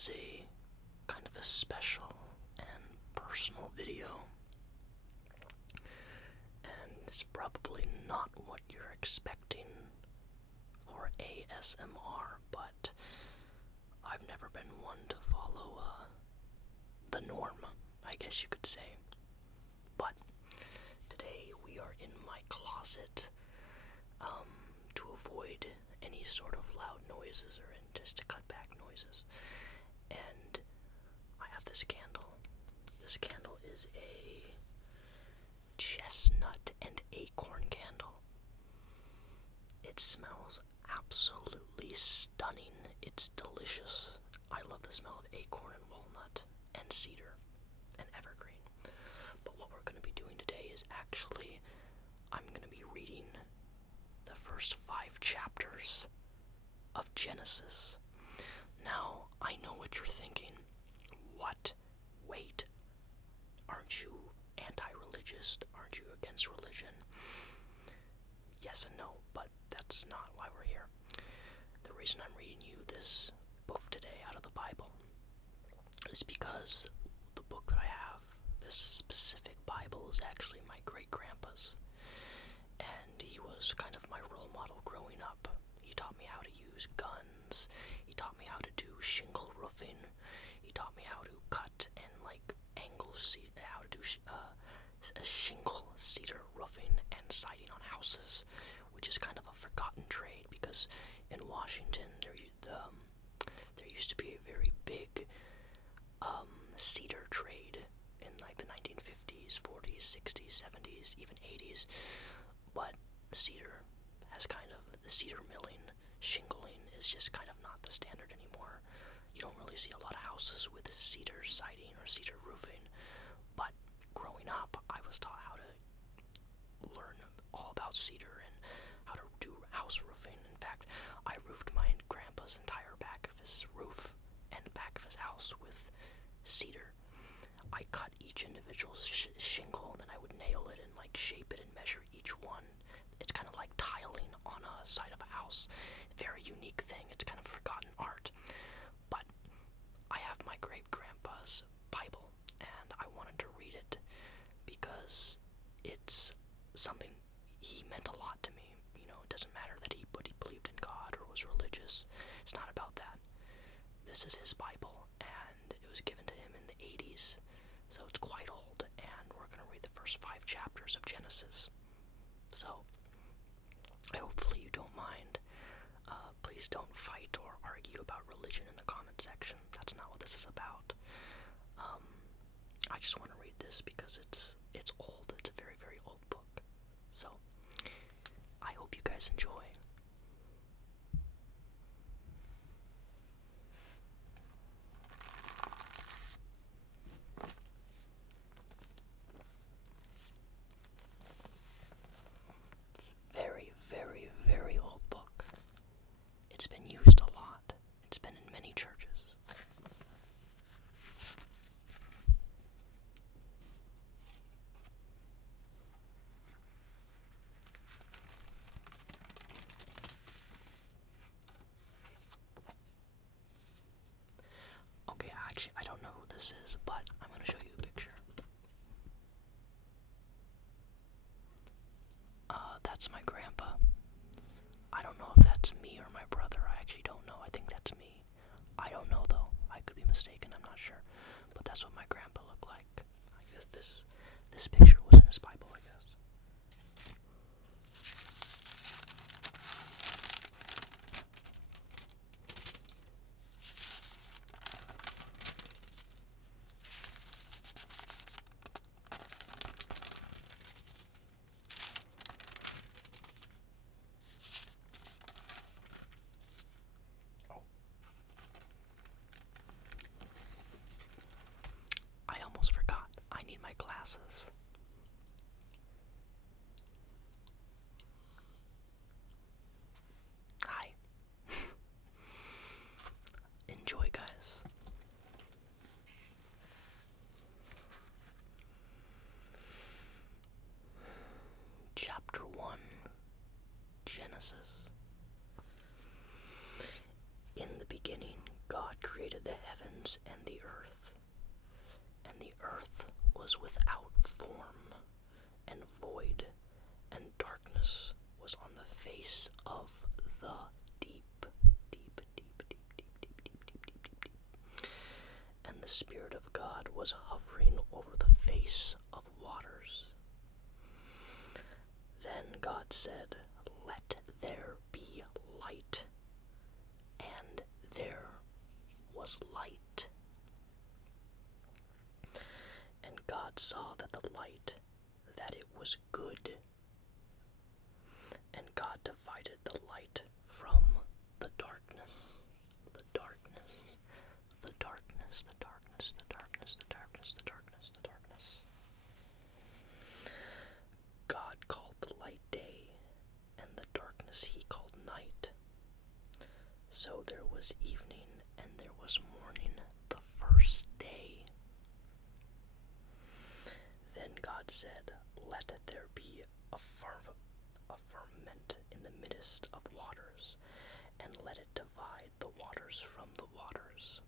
is a kind of a special and personal video, and it's probably not what you're expecting for ASMR, but I've never been one to follow the norm, I guess you could say. But today we are in my closet to avoid any sort of loud noises or just to cut back noises. And I have this candle. This candle is a chestnut and acorn candle. It smells absolutely stunning. It's delicious. I love the smell of acorn and walnut and cedar and evergreen. But what we're going to be doing today is actually, I'm going to be reading the first 5 chapters of Genesis. Now, I know what you're thinking. What? Wait. Aren't you anti-religious? Aren't you against religion? Yes and no, but that's not why we're here. The reason I'm reading you this book today out of the Bible is because the book that I have, this specific Bible, is actually my great-grandpa's. And he was kind of my role model growing up. He taught me how to use guns. He taught me how to do shingle roofing. He taught me how to cut and angle how to do a shingle cedar roofing and siding on houses, which is kind of a forgotten trade because in Washington there used to be a very big cedar trade in the 1950s, 40s, 60s, 70s, even 80s. But cedar has the cedar milling, shingling is just kind of not the standard anymore. You don't really see a lot of houses with cedar siding or cedar roofing. But growing up, I was taught how to learn all about cedar and how to do house roofing. In fact, I roofed my grandpa's entire back of his roof and the back of his house with cedar. I cut each individual shingle, and then I would nail it and shape it and measure each one. It's kind of like tiling on a side of a house. Very unique thing. It's kind of forgotten art. But I have my great-grandpa's Bible, and I wanted to read it because it's something he meant a lot to me. It doesn't matter that he believed in God or was religious. It's not about that. This is his Bible, and it was given to him in the 80s, so it's quite old, and we're going to read the first 5 chapters of Genesis. So, hopefully you don't mind. Please don't fight or argue about religion in the comment section. That's not what this is about. I just want to read this because it's old. It's a very, very old book. So, I hope you guys enjoy. Very, very, very old book. It's been used a lot. It's been in many churches. Okay, actually, I don't know who this is, but I'm going to show you a picture. That's my grandpa. I don't know if that's me or my brother. I actually don't know. I think that's me. I don't know, though. I could be mistaken. I'm not sure. But that's what my grandpa looked like. I guess this picture was in his Bible, I guess. I almost forgot. I need my glasses. Hi. Enjoy, guys. Chapter 1, Genesis. In the beginning, God created the heavens heavens and the earth. And the earth was without form and void, and darkness was on the face of the deep. Deep, deep, deep, deep, deep, deep, deep, deep, deep, deep. And the Spirit of God was hovering over the face of waters. Then God said, "Let there be light." And there was light. And God saw that the light, that it was good. And God divided the light from the darkness. The darkness. The darkness. The darkness. The darkness. The darkness. The darkness. The darkness. God called the light day, and the darkness he called night. So there was evening, and there was morning, the first day. Then God said, "Let there be a firmament in the midst of waters, and let it divide the waters from the waters."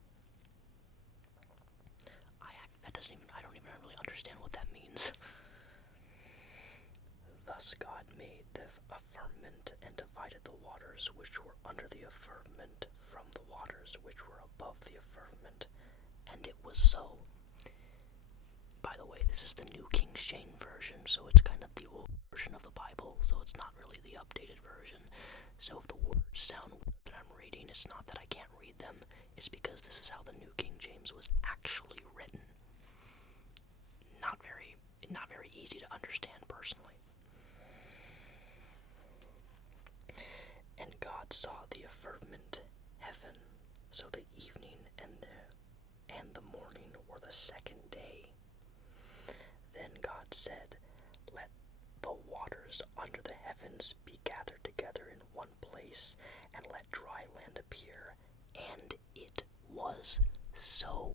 I don't even really understand what that means. Thus God made a firmament and divided the waters which were under the firmament from the waters which were above the firmament, and it was so. By the way, this is the New King James Version, so it's kind of the old version of the Bible, so it's not really the updated version. So if the words sound weird that I'm reading, it's not that I can't read them, it's because this is how the New King James was actually written. Not very easy to understand personally. And God saw the firmament heaven, so the evening and the morning were the second day. Then God said, "Let the waters under the heavens be gathered together in one place, and let dry land appear." And it was so.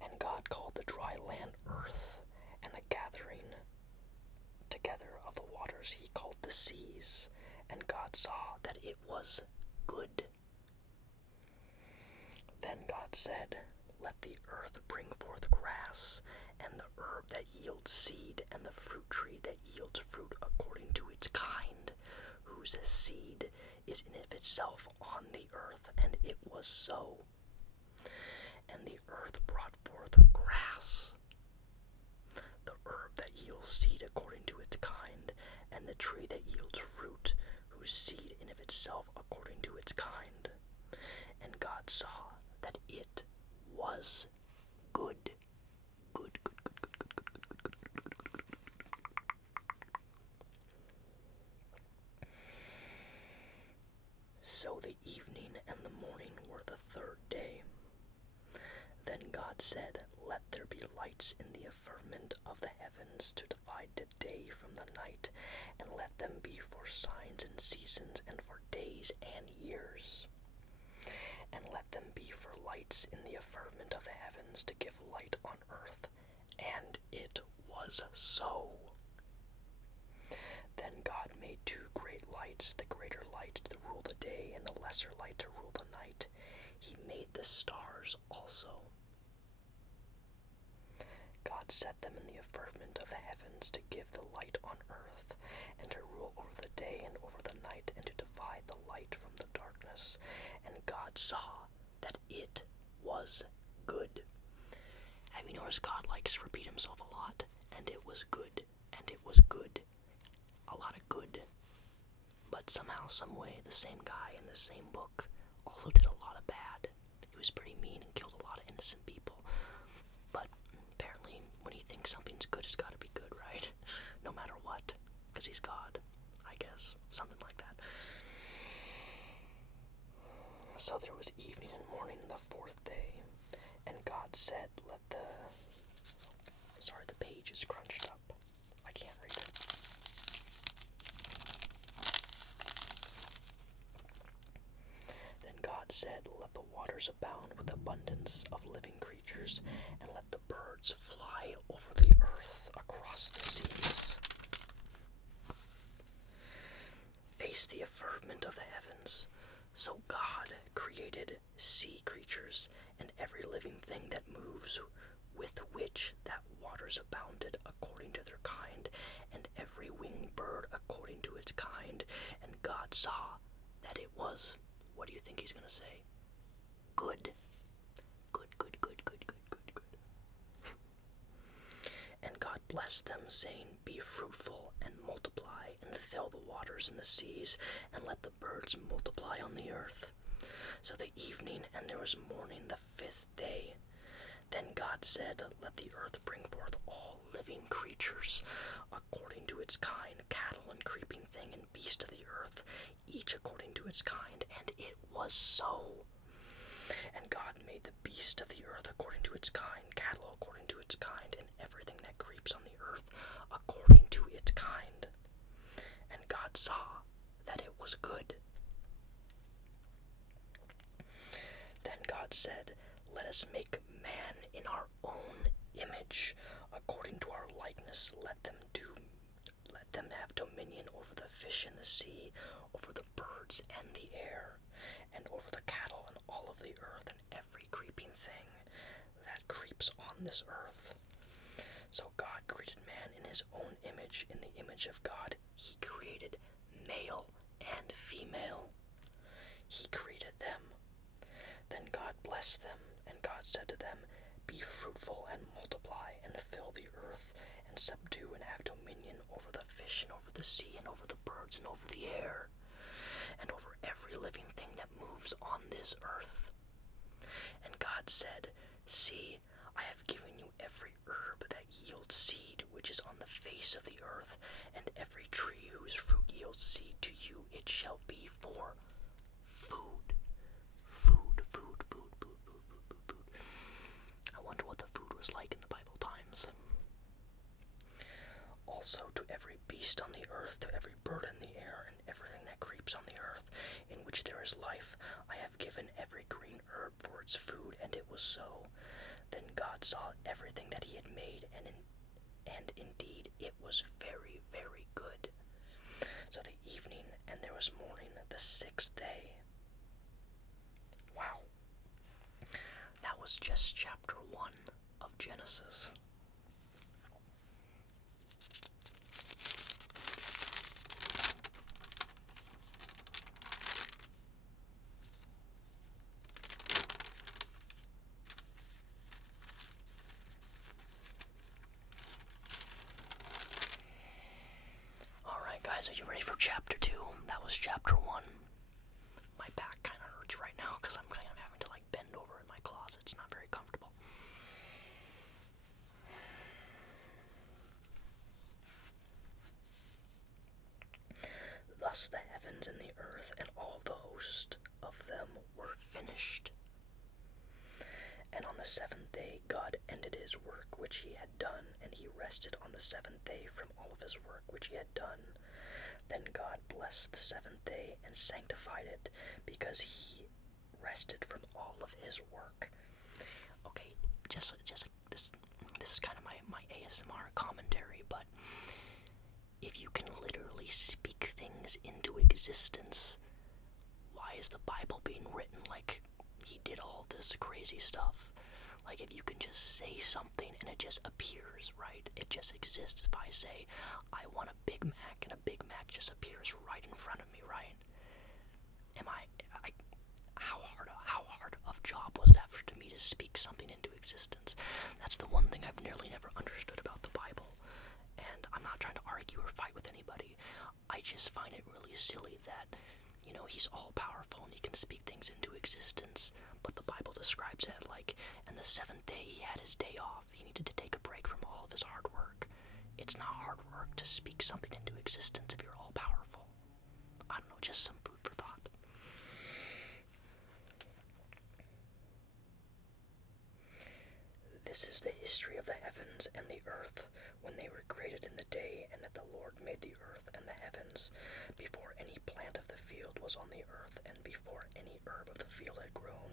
And God called the dry land earth, and the gathering together of the waters he called the seas. And God saw that it was good. Then God said, "Let the earth bring forth grass, and the herb that yields seed, and the fruit tree that yields fruit according to its kind, whose seed is in of itself on the earth." And it was so. And the earth brought forth grass, the herb that yields seed according to its kind, and the tree that yields fruit, whose seed in of itself according to its kind. And God saw that it was good. Good. So the evening and the morning were the third day. Then God said, "Let there be lights in the firmament of the heavens to divide the day from the night, and let them be for signs and seasons, and for days and years. And let them be for lights in the firmament of the heavens to give light on earth." And it was so. Then God made two great lights, the greater light to rule the day, and the lesser light to rule the night. He made the stars also. God set them in the firmament of the heavens to give the light on earth, and to rule over the day and over the night, and to divide the light from the darkness. And God saw that it was good. Have you noticed God likes to repeat himself a lot? And it was good, and it was good. A lot of good. But somehow, some way, the same guy in the same book also did a lot of bad. He was pretty mean and killed a lot of innocent people. But apparently, when he thinks something's good, it's gotta be good, right? No matter what. Because he's God, I guess. Something like that. So there was evening and morning the fourth day. And God said, the page is crunched up. I can't read it. Then God said, "Let the waters abound with abundance of living creatures, and let the birds fly over the earth across the seas." Face the firmament of the heavens, So God created sea creatures and every living thing that moves, with which that waters abounded according to their kind, and every winged bird according to its kind. And God saw that it was, what do you think he's going to say? Good. Good, good, good, good, good, good, good. And God blessed them, saying, Be fruitful and multiply, and fill the waters in the seas, and let the birds multiply on the earth. So the evening and there was morning the 5th day. Then God said, Let the earth bring forth all living creatures, according to its kind, cattle and creeping thing and beast of the earth, each according to its kind. And it was so. And God made the beast of the earth according to its kind, cattle according to its kind, and everything that creeps on the earth according to its kind. And God saw that it was good. Then God said, Let us make man in our own image, according to our likeness. Let them have dominion over the fish in the sea, over the birds and the air, and over the cattle and all of the earth, and every creeping thing that creeps on this earth. So God created man in his own image. In the image of God he created male and female. He created them. Then God blessed them, and God said to them, Be fruitful and multiply, and fill the earth, and subdue and have dominion over the fish, and over the sea, and over the birds, and over the air, and over every living thing that moves on this earth. And God said, See, I have given you every herb that yields seed, which is on the face of the earth, and every tree whose fruit yields seed, to you it shall be for food. Food, food, food, food, food, food, food, food. I wonder what the food was like in the Bible times. Also to every beast on the earth, to every bird in the air, and everything that creeps on the earth, in which there is life, I have given every green herb for its food. And it was so. Then God saw everything that he had made, and indeed it was very, very good. So the evening and there was morning the 6th day. Wow. That was just chapter 1 of Genesis. Alright guys, are you ready for chapter 2? That was chapter 1. My back kind of hurts right now because I'm kind of having to bend over in my closet. It's not very comfortable. Thus the heavens and the earth and all the host of them were finished. And on the 7th day God ended his work which he had done, and he rested on the 7th day from all of his work which he had done. Then God blessed the 7th day and sanctified it, because he rested from all of his work. Okay, just this is kind of my ASMR commentary, but if you can literally speak things into existence, why is the Bible being written like he did all this crazy stuff? Like, if you can just say something and it just appears, right? It just exists. If I say, I want a Big Mac, and a Big Mac just appears right in front of me, right? How hard of job was that for me to speak something into existence? That's the one thing I've nearly never understood about the Bible. And I'm not trying to argue or fight with anybody. I just find it really silly that, he's all powerful and he can speak things into existence, but the Bible describes it like, and the 7th day he had his day off. He needed to take a break from all of his hard work. It's not hard work to speak something into existence if you're all powerful. I don't know, just some food for thought. This is the history of the heavens and the earth, when they were created in the day, and that the Lord made the earth and the heavens, before any plant of the field was on the earth, and before any herb of the field had grown.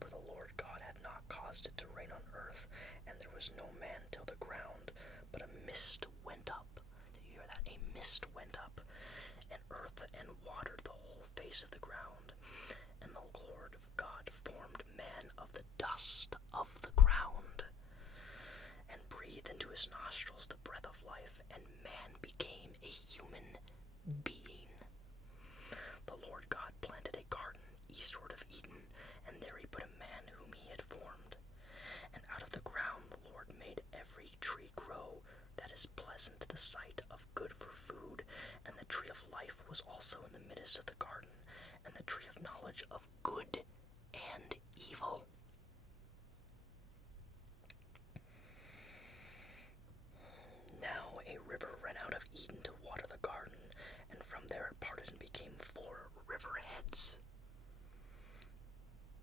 For the Lord God had not caused it to rain on earth, and there was no man till the ground, but a mist went up. Did you hear that? A mist went up, and earth and watered the whole face of the ground. dust of the ground, and breathed into his nostrils the breath of life, and man became a human being. The Lord God planted a garden eastward of Eden, and there he put a man whom he had formed. And out of the ground the Lord made every tree grow that is pleasant to the sight, of good for food, and the tree of life was also in the midst of the garden, and the tree of knowledge of good and evil. Now a river ran out of Eden to water the garden, and from there it parted and became 4 riverheads.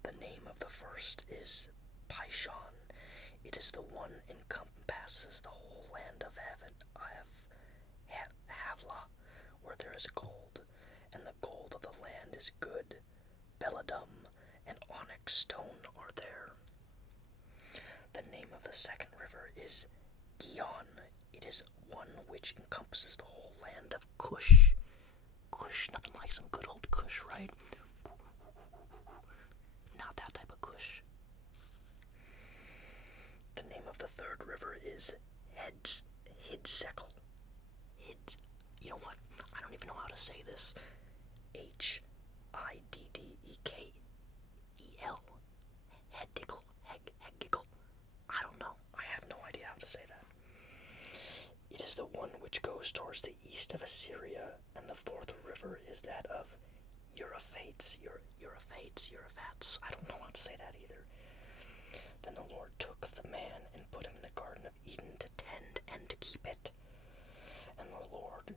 The name of the first is Pishon. It is the one encompasses the whole land of heaven, Havilah, where there is gold, and the gold of the land is good. Belladum and onyx stone are there. The name of the second river is Gihon. It is one which encompasses the whole land of Cush. Cush, nothing like some good old Cush, right? Not that type of Cush. The name of the third river is Hiddekel. You know what? I don't even know how to say this. Hiddekel. Heggikel. I don't know. I have no idea how to say that. It is the one which goes towards the east of Assyria, and the fourth river is that of Euphrates. I don't know how to say that either. Then the Lord took the man and put him in the Garden of Eden to tend and to keep it. And the Lord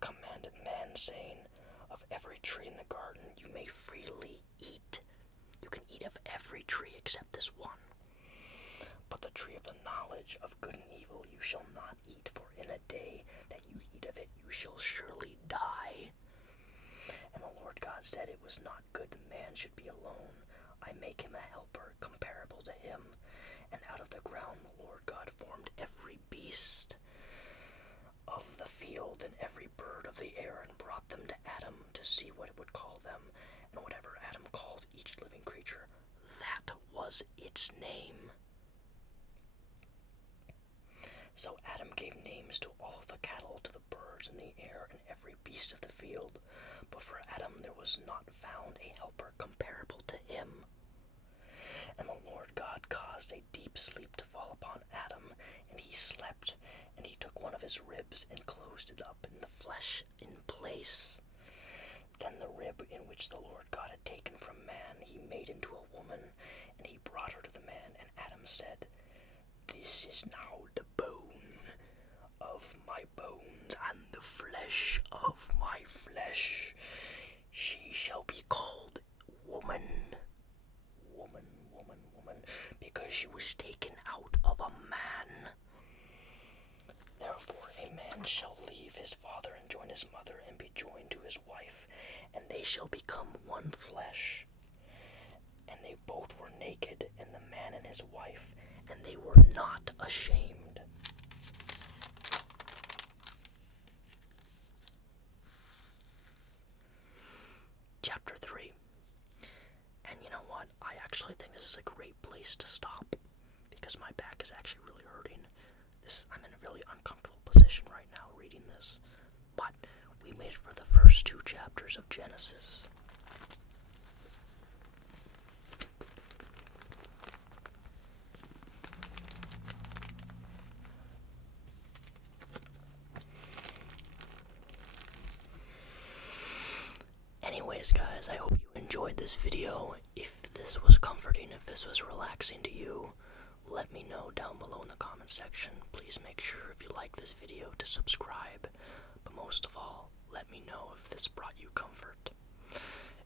commanded man, saying, of every tree in the garden you may freely eat. You can eat of every tree except this one. But the tree of the knowledge of good and evil you shall not eat, for in a day that you eat of it you shall surely die. And the Lord God said, it was not good the man should be alone. I make him a helper comparable to him. And out of the ground the Lord God formed every beast of the field and every bird of the air, and brought them to Adam to see what it would call them. And whatever Adam called each living creature, that was its name. So Adam gave names to all the cattle, to the birds in the air, and every beast of the field. But for Adam there was not found a helper comparable to him. And the Lord God caused a deep sleep to fall upon Adam, and he slept. And he took one of his ribs and closed it up in the flesh in place. Then the rib in which the Lord God had taken from man he made into a woman, and he brought her to the man. And Adam said, this is now the bone of my bones and the flesh of my flesh. She shall be called woman, because she was taken out of a man. Therefore a man shall leave his father and join his mother and be joined to his wife, and they shall become one flesh. And they both were naked, and the man and his wife, and they were not ashamed. Chapter 3. And you know what? I actually think this is a great place to stop, because my back is actually really hurting. I'm in a really uncomfortable position right now reading this. But we made it for the first 2 chapters of Genesis. Anyways, guys, I hope you enjoyed this video. If this was comforting, if this was relaxing to you, let me know down below in the comment section. Please make sure, if you like this video, to subscribe. But most of all, let me know if this brought you comfort.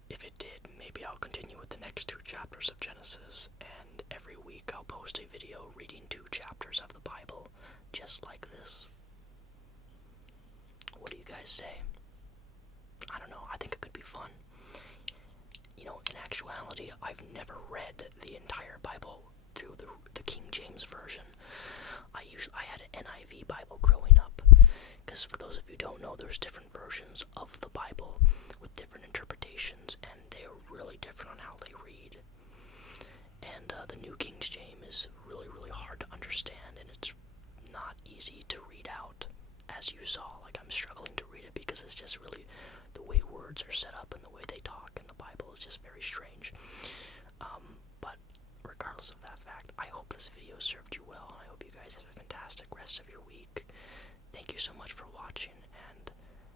If it did, maybe I'll continue with the next 2 chapters of Genesis, and every week I'll post a video reading 2 chapters of the Bible, just like this. What do you guys say? I don't know, I think it could be fun. You know, in actuality, I've never read the entire Bible through the King James Version. I had an NIV Bible growing up, because for those of you who don't know, there's different versions of the Bible with different interpretations, and they're really different on how they read. And the New King easy to read out, as you saw. Like, I'm struggling to read it because it's just really the way words are set up and the way they talk in the Bible is just very strange. But regardless of that fact, I hope this video served you well, and I hope you guys have a fantastic rest of your week. Thank you so much for watching, and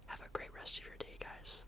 have a great rest of your day, guys.